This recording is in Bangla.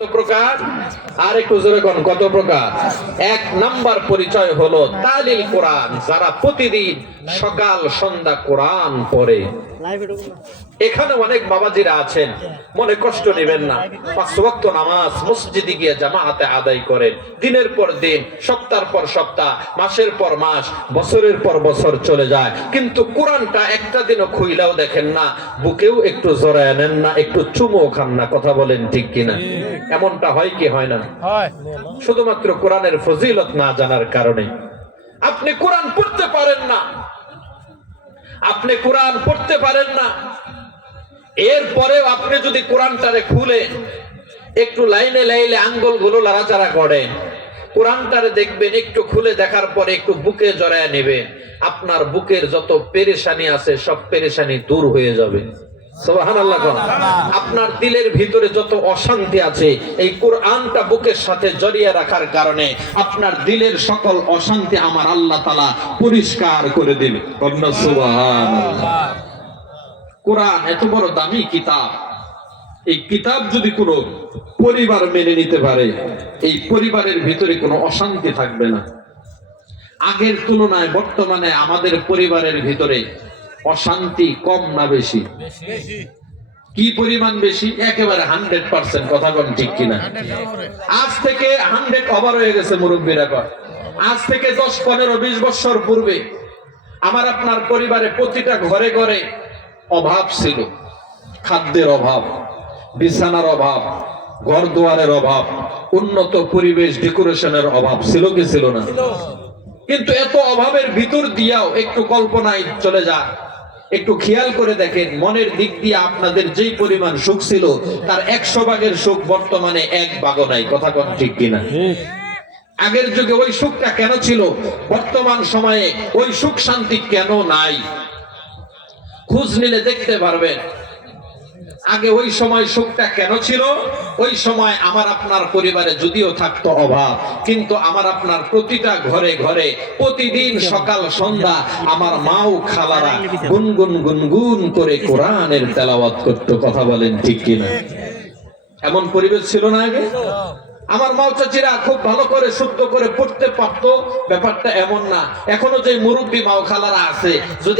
প্রকার আর একটু জোরে কোন কত প্রকার। এক নাম্বার পরিচয় হলো তালিল কোরআন, যারা প্রতিদিন সকাল সন্ধ্যা কোরআন পড়ে। এখানে অনেক বাবাজিরা আছেন, মনে কষ্ট নেবেন না, ৫ ওয়াক্ত নামাজ মসজিদে গিয়ে জামাতে আদায় করেন, দিনের পর দিন, সপ্তাহের পর সপ্তাহ, মাসের পর মাস, বছরের পর বছর চলে যায়, কিন্তু কোরআনটা একটা দিনও খুইলাও দেখেন না, বুকেও একটু জড়ায় নেন না, একটু চুমো খান না। কথা বলেন ঠিক কিনা? এমনটা হয় কি হয় না? শুধুমাত্র কোরআনের ফজিলত না জানার কারণে। আপনি কোরআন পড়তে পারেন না, আপনি কোরআন পড়তে পারেন না, এরপরেও আপনি যদি কোরআনটারে খুলে একটু লাইনে লাইলে আঙ্গুলগুলো লাড়াচাড়া করেন, কোরআনটারে দেখবেন, একটু খুলে দেখার পরে একটু বুকে জড়ায় নেবেন, আপনার বুকের যত পেরেশানি আছে সব পেরেশানি দূর হয়ে যাবে। সুবহানাল্লাহ। আপনার দিলের ভিতরে যত অশান্তি আছে, এই কোরআনটা বুকের সাথে জড়িয়ে রাখার কারণে আপনার দিলের সকল অশান্তি আমার আল্লাহ তাআলা পরিষ্কার করে দিবে। সুবহানাল্লাহ। কোরআন এত বড় দামি কিতাব, এই কিতাব যদি কোনো পরিবার মেনে নিতে পারে, এই পরিবারের ভিতরে কোনো অশান্তি থাকবে না। আগের তুলনায় বর্তমানে আমাদের পরিবারের ভিতরে অশান্তি কম না বেশি? কি পরিমাণ বেশি? একেবারে 100%। কথা বলেন ঠিক কিনা? আজ থেকে 100 ওভার হয়ে গেছে মুরব্বীরা কয়। আজ থেকে 10, 15, 20 বছর পূর্বে আমার আপনার পরিবারে প্রতিটা ঘরে ঘরে অভাব ছিল, খাদ্যের অভাব, বিছানার অভাব, ঘর দুয়ারের অভাব, উন্নত পরিবেশ ডেকোরেশনের অভাব ছিল কি ছিল না? কিন্তু এত অভাবের ভিতর দিয়াও একটু কল্পনায় চলে যা, একটু খেয়াল করে দেখেন, মনের দিক দিয়ে আপনাদের যেই পরিমাণ সুখ ছিল তার 100 ভাগের সুখ বর্তমানে 1 ভাগও নাই। কথা কোন ঠিক কিনা? আগের যুগে ওই সুখটা কেন ছিল, বর্তমান সময়ে ওই সুখ শান্তি কেন নাই? খোঁজ নিলে দেখতে পারবেন আগে ওই সময় সুখটা কেন ছিল। ওই সময় আমার আপনার পরিবারে যদিও থাকতো অভাব, কিন্তু আমার আপনার প্রতিটা ঘরে ঘরে প্রতিদিন সকাল সন্ধ্যা আমার মাও খালারা গুনগুন গুনগুন করে কোরআনের তেলাওয়াত করতো। কথা বলেন ঠিক কিনা? এমন পরিবেশ ছিল না আগে? আমার মা চাচিরা খুব ভালো করে শুদ্ধ করে পড়তে পারতো, ব্যাপারটা এমন না। এখনো যে মুরব্বী মাও খালারা আছে, যদি